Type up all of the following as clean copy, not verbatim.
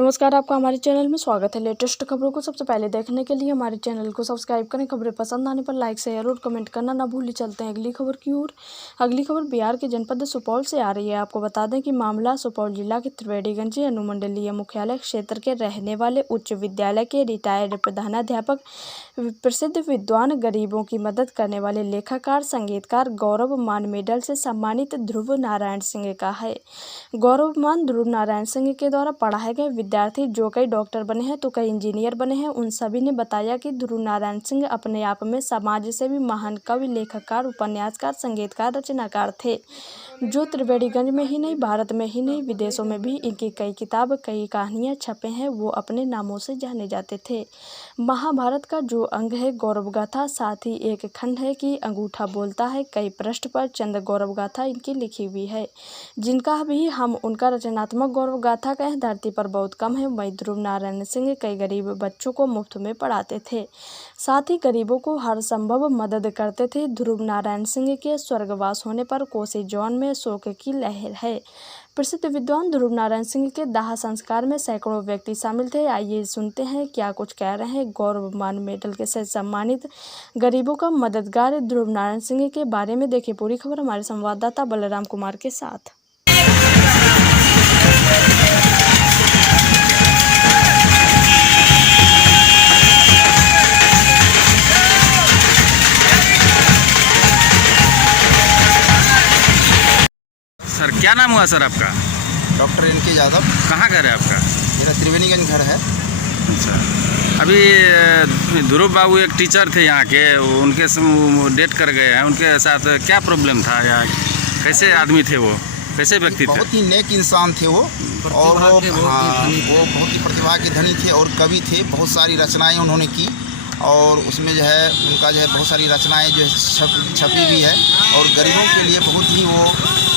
नमस्कार, आपका हमारे चैनल में स्वागत है। लेटेस्ट खबरों को सबसे पहले देखने के लिए हमारे चैनल को सब्सक्राइब करें। खबरें पसंद आने पर लाइक शेयर और कमेंट करना ना भूलें। चलते हैं अगली खबर की ओर। अगली खबर बिहार के जनपद सुपौल से आ रही है। आपको बता दें कि मामला सुपौल जिला के त्रिवेणीगंज अनुमंडलीय मुख्यालय क्षेत्र के रहने वाले उच्च विद्यालय के रिटायर्ड प्रधानाध्यापक, प्रसिद्ध विद्वान, गरीबों की मदद करने वाले लेखककार, संगीतकार, गौरवमान मेडल से सम्मानित ध्रुव नारायण सिंह का है। गौरवमान ध्रुव नारायण सिंह के द्वारा पढ़ाए गए विद्यार्थी जो कई डॉक्टर बने हैं तो कई इंजीनियर बने हैं, उन सभी ने बताया कि ध्रुव नारायण सिंह अपने आप में समाज से भी महान कवि, लेखककार, उपन्यासकार, संगीतकार, रचनाकार थे, जो त्रिवेणीगंज में ही नहीं, भारत में ही नहीं, विदेशों में भी इनकी कई किताब, कई कहानियाँ छपे हैं। वो अपने नामों से जाने जाते थे। महाभारत का जो अंग है गौरव गाथा, साथ ही एक खंड है कि अंगूठा बोलता है, कई पृष्ठ पर चंद गौरव गाथा इनकी लिखी हुई है, जिनका भी हम उनका रचनात्मक गौरव गाथा कहें धरती पर बहुत कम है। वहीं ध्रुव नारायण सिंह कई गरीब बच्चों को मुफ्त में पढ़ाते थे, साथ ही गरीबों को हर संभव मदद करते थे। ध्रुव नारायण सिंह के स्वर्गवास होने पर कोसी जोन में शोक की लहर है। प्रसिद्ध विद्वान ध्रुव नारायण सिंह के दाह संस्कार में सैकड़ों व्यक्ति शामिल थे। आइए सुनते हैं क्या कुछ कह रहे हैं गौरवमान मेडल के से सम्मानित गरीबों का मददगार ध्रुव नारायण सिंह के बारे में। देखिए पूरी खबर हमारे संवाददाता बलराम कुमार के साथ। सर क्या नाम हुआ सर आपका? Doctor N K. यादव। कहाँ घर है आपका? मेरा त्रिवेणीगंज घर है। अच्छा, अभी ध्रुव बाबू एक टीचर थे यहाँ के, उनके डेट कर गए हैं, उनके साथ क्या प्रॉब्लम था या कैसे आदमी थे वो, कैसे व्यक्ति थे? बहुत ही नेक इंसान थे वो, और वो बहुत ही प्रतिभा के धनी थे और कवि थे। बहुत सारी रचनाएं उन्होंने की और उसमें जो है उनका जो है बहुत सारी रचनाएं जो है छपी भी है, और गरीबों के लिए बहुत ही वो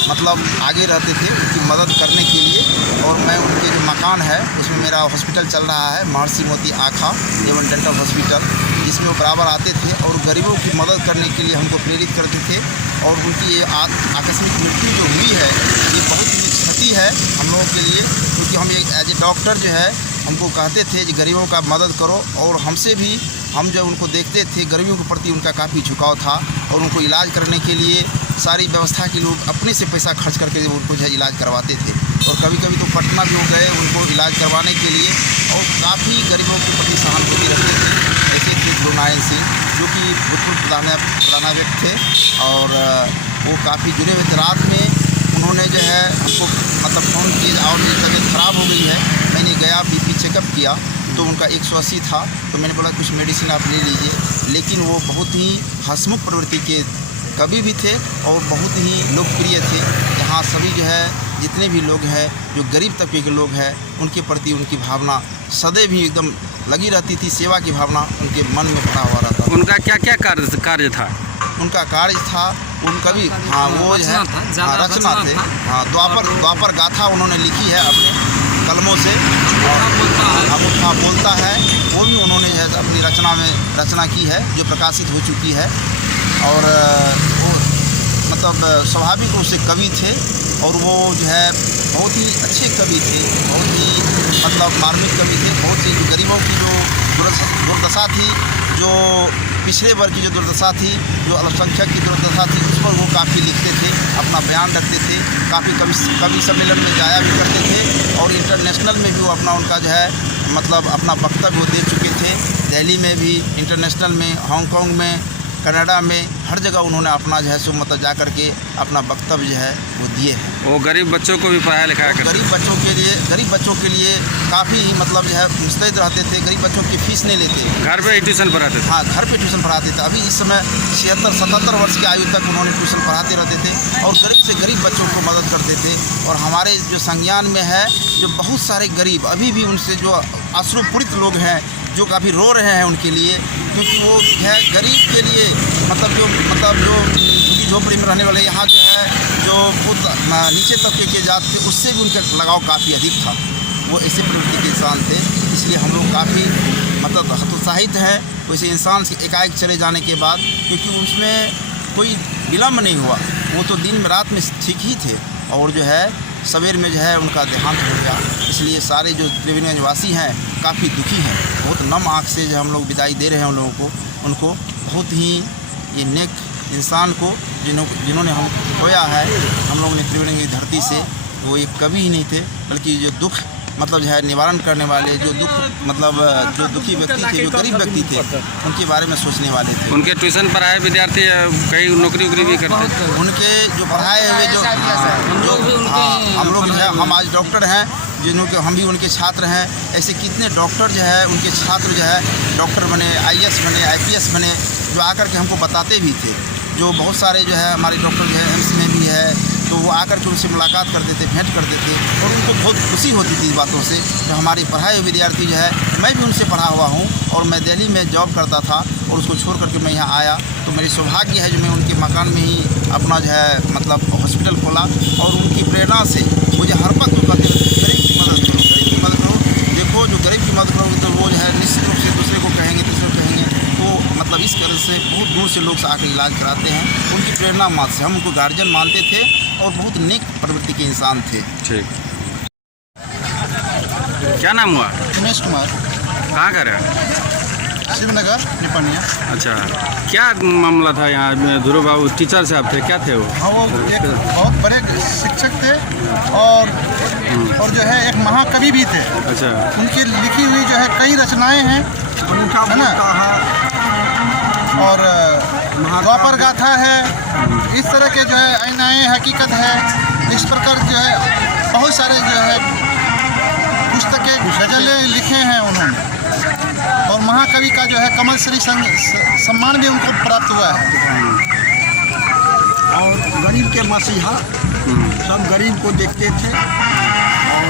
मतलब आगे रहते थे उनकी मदद करने के लिए। और मैं उनके जो मकान है उसमें मेरा हॉस्पिटल चल रहा है, महर्षि मोती आँखा एवं डेंटल हॉस्पिटल, जिसमें वो बराबर आते थे और गरीबों की मदद करने के लिए हमको प्रेरित करते थे। और उनकी ये आकस्मिक मृत्यु जो हुई है ये बहुत ही क्षति है हम लोगों के लिए, क्योंकि हम एक एज ए डॉक्टर जो है हमको कहते थे कि गरीबों का मदद करो, और हमसे भी हम जब उनको देखते थे गरीबों के प्रति उनका काफ़ी झुकाव था, और उनको इलाज करने के लिए सारी व्यवस्था के लोग अपने से पैसा खर्च करके उनको जो है इलाज करवाते थे। और कभी कभी तो पटना भी हो गए उनको इलाज करवाने के लिए, और काफ़ी गरीबों के प्रति सहानुभूति रखते थे। ऐसे थे ध्रुव नारायण सिंह, जो कि भूतपूर्व प्रधानाध्यक्ष थे, और वो काफ़ी जुड़े हुए थे। रात में उन्होंने जो है हमको मतलब फ़ोन किया और मेरी तबीयत ख़राब हो गई है। मैंने गया बीपी चेकअप किया तो उनका 180 था, तो मैंने बोला कुछ मेडिसिन आप ले लीजिए। लेकिन वो बहुत ही हंसमुख प्रवृत्ति के कवि भी थे और बहुत ही लोकप्रिय थे। यहाँ सभी जो है जितने भी लोग हैं जो गरीब तबके के लोग हैं उनके प्रति उनकी भावना सदैव ही एकदम लगी रहती थी। सेवा की भावना उनके मन में भरा हुआ रहता था। उनका क्या क्या कार्य था? उनका कार्य था उनका भी वो जो है रचना थे। द्वापर गाथा उन्होंने लिखी है अपने कलमों से, और अंगूठा बोलता है वो भी उन्होंने जो है अपनी रचना की है, जो प्रकाशित हो चुकी है। और वो मतलब स्वाभाविक रूप से कवि थे, और वो जो है बहुत ही अच्छे कवि थे, बहुत ही मतलब मार्मिक कवि थे। बहुत सी गरीबों की जो दुर्दशा थी, जो पिछड़े वर्ग की जो दुर्दशा थी, जो अल्पसंख्यक की दुर्दशा थी, उस पर वो काफ़ी लिखते थे, अपना बयान रखते थे। काफ़ी कवि सम्मेलन में जाया भी करते थे, और इंटरनेशनल में भी वो उनका जो है मतलब अपना वक्तव्य वो दे चुके थे। दिल्ली में भी, इंटरनेशनल में, हांगकांग में, कनाडा में, हर जगह उन्होंने अपना जो है सो मतलब जा करके अपना वक्तव्य जो है वो दिए हैं। वो गरीब बच्चों को भी पढ़ाया लिखाया करते? गरीब बच्चों के लिए काफ़ी मतलब जो है मुस्तैद रहते थे। गरीब बच्चों की फीस नहीं लेते, घर पे ट्यूशन पढ़ाते थे? हाँ, घर पे ट्यूशन पढ़ाते थे। अभी इस समय 76-77 वर्ष की आयु तक उन्होंने ट्यूशन पढ़ाते रहते थे, और गरीब से गरीब बच्चों को मदद करते थे। और हमारे जो संज्ञान में है जो बहुत सारे गरीब अभी भी उनसे जो अश्रुपूरित लोग हैं, जो काफ़ी रो रहे हैं उनके लिए, क्योंकि वो है गरीब के लिए मतलब जो झुग्गी झोपड़ी में रहने वाले यहाँ जो है जो बहुत नीचे तबके के जात थे, उससे भी उनका लगाव काफ़ी अधिक था। वो ऐसे प्रवृत्ति के इंसान थे, इसलिए हम लोग काफ़ी मतलब हतोत्साहित हैं वैसे इंसान से एकाएक चले जाने के बाद, क्योंकि उसमें कोई विलम्ब नहीं हुआ। वो तो दिन में रात में ठीक ही थे, और जो है सवेर में जो है उनका देहांत हो गया। इसलिए सारे जो त्रिवेणीगंज वासी हैं काफ़ी दुखी हैं। बहुत नम आँख से जो हम लोग विदाई दे रहे हैं उन लोगों को, उनको बहुत ही ये नेक इंसान को जिन्होंने हम खोया है हम लोगों ने त्रिवेणी की धरती से, वो एक कवि ही नहीं थे बल्कि जो दुख मतलब जो है निवारण करने वाले, जो दुख मतलब जो दुखी व्यक्ति थे, जो गरीब व्यक्ति थे, उनके बारे में सोचने वाले थे। उनके ट्यूशन पढ़ाए विद्यार्थी कई नौकरी वोकरी भी करते हैं। उनके जो पढ़ाए हुए जो हम लोग जो है, हम आज डॉक्टर हैं जिनके हम भी उनके छात्र हैं। ऐसे कितने डॉक्टर जो है उनके छात्र जो है डॉक्टर बने, IAS बने, IPS बने, जो आकर के हमको बताते भी थे। जो बहुत सारे जो है हमारे डॉक्टर जो है एम्स में भी है, तो वो आकर के उनसे मुलाकात करते थे, भेंट करते थे और उनको बहुत खुशी होती थी इस बातों से। जो हमारी पढ़ाए हुए विद्यार्थी जो है, मैं भी उनसे पढ़ा हुआ हूँ और मैं दिल्ली में जॉब करता था और उसको छोड़ करके मैं यहाँ आया, तो मेरी सौभाग्य है जो मैं उनके मकान में ही अपना जो है मतलब हॉस्पिटल खोला और उनकी प्रेरणा से मुझे हर वक्त वो कहते थे गरीब की मदद करो, गरीब की मदद करो। देखो जो गरीब की मदद करोगे तो वो जो है निश्चित रूप से दूसरे को कहेंगे, तीसरे को कहेंगे। तो मतलब इस तरह से बहुत दूर से लोग आकर इलाज कराते हैं। उनकी प्रेरणा मात्र से हम उनको गार्जियन मानते थे और बहुत नेक प्रवृत्ति के इंसान थे। ठीक, क्या नाम हुआ? उमेश कुमार, कहाँ का है? शिवनगर निपनिया। अच्छा, क्या मामला था यहाँ? ध्रुव बाबू टीचर साहब थे, क्या थे वो? हाँ, वो एक बहुत बड़े शिक्षक थे और जो है एक महाकवि भी थे। अच्छा, उनकी लिखी हुई जो है कई रचनाएं हैं, है ना, और द्वापर गाथा है, इस तरह के जो है आईनाए हकीकत है, इस प्रकार जो है बहुत सारे जो है पुस्तकें गज़लें लिखे हैं उन्होंने। और महाकवि का जो है कमल श्री सम्मान भी उनको प्राप्त हुआ है। और गरीब के मसीहा, सब गरीब को देखते थे और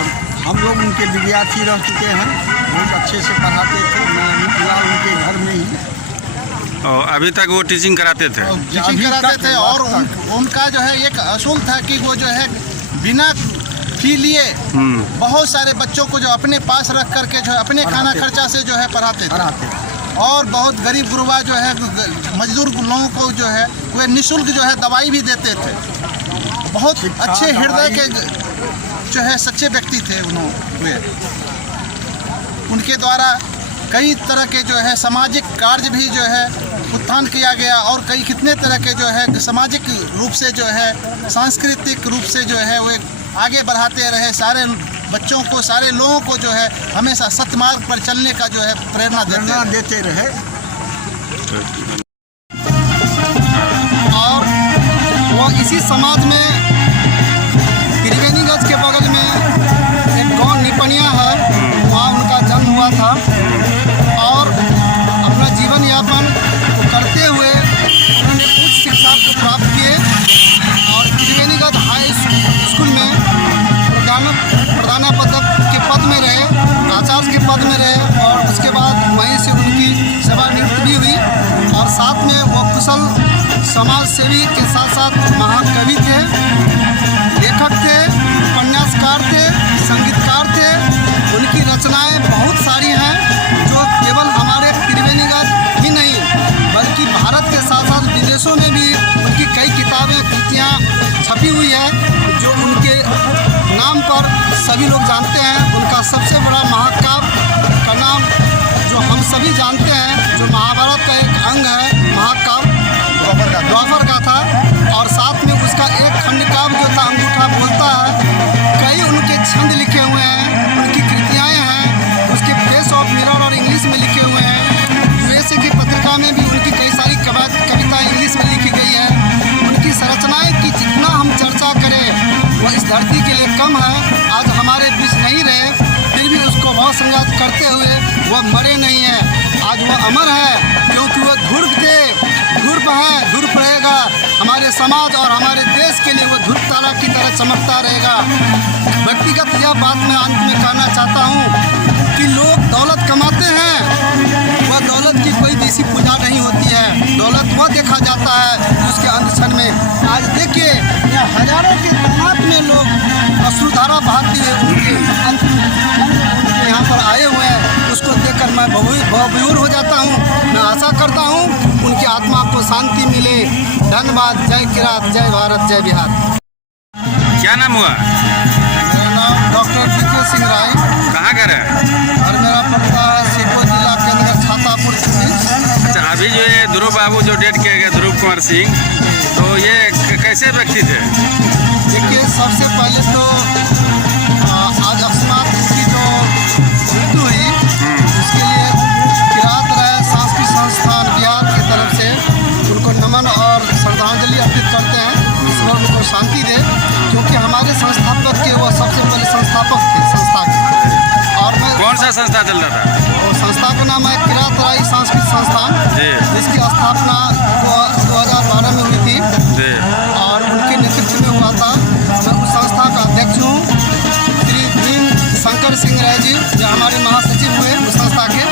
हम लोग उनके विद्यार्थी रह चुके हैं, बहुत अच्छे से पढ़ाते थे। मैं अभी फिलहाल उनके घर में ही। और अभी तक वो टीचिंग कराते थे? टीचिंग कराते थे और उनका जो है एक असूल था कि वो जो है बिना फी लिए बहुत सारे बच्चों को जो अपने पास रख करके जो है अपने खाना खर्चा से जो है पढ़ाते थे। और बहुत गरीब गुरबा जो है मजदूर लोगों को जो है वे निःशुल्क जो है दवाई भी देते थे। बहुत अच्छे हृदय के जो है सच्चे व्यक्ति थे उन्होंने। उनके द्वारा कई तरह के जो है सामाजिक कार्य भी जो है उत्थान किया गया और कई कितने तरह के जो है सामाजिक रूप से जो है सांस्कृतिक रूप से जो है वे आगे बढ़ाते रहे। सारे बच्चों को, सारे लोगों को जो है हमेशा सत्य मार्ग पर चलने का जो है प्रेरणा देते रहे। और वो इसी समाज में त्रिवेणीगंज के बगल में एक गाँव निपनिया है, वहाँ उनका जन्म हुआ था और अपना जीवन यापन करते हुए उन्होंने उच्च शिक्षा को प्राप्त किए और त्रिवेणीगंज हाई स्कूल में प्रधानाध्यापक के पद में रहे, आचार्य के पद में रहे और उसके बाद वहीं से उनकी सेवानिवृत्ति भी हुई। और साथ में वो कुशल समाज सेवी के साथ साथ महाकवि थे, लेखक थे, उपन्यासकार थे, संगीतकार थे। उनकी रचनाएं बहुत सारी हैं जो केवल हमारे त्रिवेणीगंज ही नहीं बल्कि भारत के साथ साथ विदेशों में भी उनकी कई किताबें, कृतियाँ छपी हुई है जो उनके नाम पर सभी लोग जानते हैं। उनका सबसे बड़ा महाकाव्य का नाम जो हम सभी जानते हैं, जो महाभारत का एक अंग है, महाकाव्य द्वापर गाथा, और साथ में उसका एक खंड काव्य जो था अंगूठा बोलता है। कई उनके छंद लिखे हुए हैं, उनकी कृतियाँ हैं, उसके फेस ऑफ मिरर और इंग्लिश में लिखे हुए हैं। USA की पत्रिका में भी उनकी कई सारी कविता इंग्लिश में लिखी गई है। उनकी संरचनाएँ की जितना हम चर्चा करें वह इस धरती के लिए कम है। आज हमारे बीच नहीं रहे फिर भी उसको बहुत संगात करते हुए वह मरे नहीं है। आज वह अमर है क्योंकि वह ध्रुव थे, ध्रुव है, ध्रुव रहेगा। हमारे समाज और हमारे देश के लिए वह ध्रुव तारा की तरह चमकता रहेगा। व्यक्तिगत यह बात मैं अंत में कहना चाहता हूँ कि लोग दौलत कमाते हैं, वह दौलत की कोई देसी पूजा नहीं होती है। दौलत वह देखा जाता है उसके अंत क्षण में। आज देखिए हजारों की तादाद में लोग अश्रुधारा बहाते हुए उनके अंत यहाँ पर आए हुए हैं। उसको देखकर मैं भवविभोर हो जाता हूँ। मैं आशा करता हूँ उनकी आत्मा को शांति मिले। धन्यवाद। जय किरात, जय भारत, जय बिहार। क्या नाम हुआ? मेरा नाम डॉक्टर शंकर सिंह राय। कहाँ घर है? और मेरा पड़ता है सीपो जिला के अंदर छातापुर 26। अच्छा, अभी जो ये ध्रुव बाबू जो डेट किए गए, ध्रुव कुमार सिंह, तो ये कैसे व्यक्ति थे? देखिए, सबसे पहले तो आज अकस्मात उनकी जो मृत्यु हुई उसके लिए किरात राय सांस्कृतिक संस्थान बिहार की तरफ से उनको नमन और श्रद्धांजलि अर्पित करते हैं। ईश्वर उनको शांति दे, क्योंकि हमारे संस्थापक के वो सबसे पहले संस्थापक थे संस्था के। और मैं कौन सा संस्था चल रहा था? और संस्था का नाम है किरात राय सांस्कृतिक संस्थान, जिसकी स्थापना 2012 में हुई थी और उनके नेतृत्व में हुआ था। मैं उस संस्था का अध्यक्ष हूँ। श्री भीम शंकर सिंह राय जी जो हमारे महासचिव हुए उस संस्था के,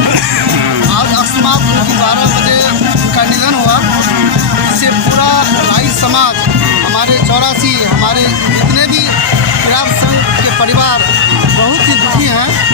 आज अकस्मात उनकी 12 बजे उनका निधन हुआ। इससे पूरा राई समाज, हमारे 84 हमारे जितने भी किरात संघ के परिवार बहुत ही दुखी हैं।